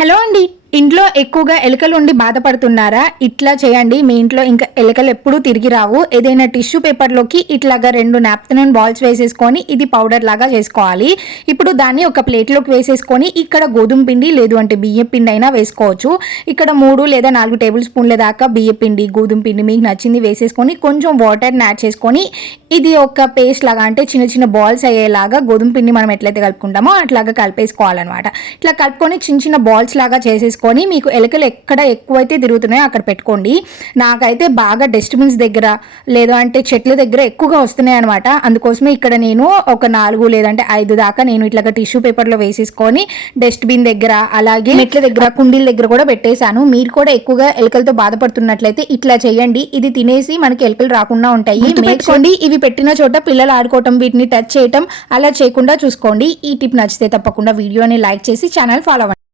Hello అండి. ఇంట్లో ఎక్కువగా ఎలుకలు ఉండి బాధపడుతున్నారా? ఇట్లా చేయండి, మీ ఇంట్లో ఇంకా ఎలుకలు ఎప్పుడూ తిరిగి రావు. ఏదైనా టిష్యూ పేపర్లోకి ఇట్లాగా 2 నాప్థలిన్ బాల్స్ వేసేసుకొని ఇది పౌడర్ లాగా చేసుకోవాలి. ఇప్పుడు దాన్ని ఒక ప్లేట్లోకి వేసేసుకొని ఇక్కడ గోధుమ పిండి లేదు అంటే బియ్యం పిండి అయినా వేసుకోవచ్చు. ఇక్కడ 3 లేదా 4 టేబుల్ స్పూన్ల దాకా బియ్యం పిండి, గోధుమ పిండి మీకు నచ్చింది వేసేసుకొని కొంచెం వాటర్ని యాడ్ చేసుకొని ఇది ఒక పేస్ట్ లాగా అంటే చిన్న చిన్న బాల్స్ అయ్యేలాగా గోధుమ పిండి మనం ఎట్లయితే కలుపుకుంటామో అట్లాగా కలిపేసుకోవాలన్నమాట. ఇట్లా కలుపుకొని చిన్న చిన్న బాల్స్ లాగా చేసేసుకొని మీకు ఎలుకలు ఎక్కడ ఎక్కువైతే తిరుగుతున్నాయో అక్కడ పెట్టుకోండి. నాకైతే బాగా డస్ట్బిన్స్ దగ్గర లేదు అంటే చెట్ల దగ్గర ఎక్కువగా వస్తున్నాయి అనమాట. అందుకోసమే ఇక్కడ నేను ఒక 4 లేదంటే 5 దాకా నేను ఇట్లాగా టిష్యూ పేపర్లో వేసేసుకొని డస్ట్బిన్ దగ్గర అలాగే మెట్ల దగ్గర కుండీల దగ్గర కూడా పెట్టేశాను. మీరు కూడా ఎక్కువగా ఎలుకలతో బాధపడుతున్నట్లయితే ఇట్లా చేయండి. ఇది తినేసి మనకి ఎలుకలు రాకుండా ఉంటాయి. మేర్చుకోండి. ఇవి పెట్టిన చోట పిల్లలు ఆడుకోవటం, వీటిని టచ్ చేయటం అలా చేయకుండా చూసుకోండి. ఈ టిప్ నచ్చితే తప్పకుండా వీడియోని లైక్ చేసి ఛానల్ ఫాలో అవ్వండి.